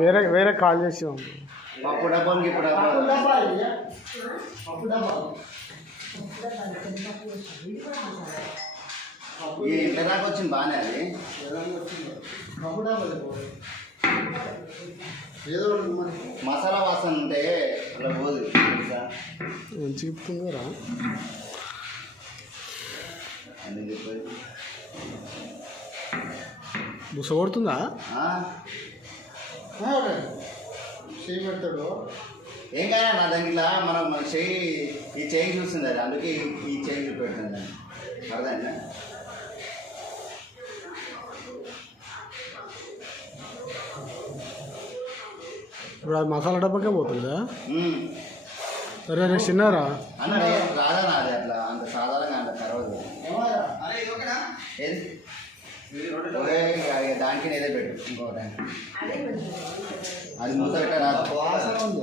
వేరే వేరే కాల్ చేసాం. పప్పు డబ్బాకి ఇప్పుడు ఇంటి దాకా వచ్చింది బాగానే అది ఏదో మసాలా వాసన ఉంటే అలా పోదు మంచి చెప్తుందిరా. అందుకు చెప్పేది బుస కొడుతుందా? చేయి పెడతాడు. ఏం కాదా నా దగ్గర మనం మన చెయ్యి ఈ చెయ్యి చూస్తుంది అది, అందుకే ఈ చెయ్యి చూపెడుతుంది దాన్ని. అర్థమైందా? ఇప్పుడు అది మసాలా డబ్బాకే పోతుందా? సరే రే చిన్నారా అన్న రాదా నాది అట్లా అంత సాధారణంగా అంత కరవదు. దానికి నేనే పెట్టు ఇంకోటి అది మూత పెట్ట రాదు. వాసన ఉంది.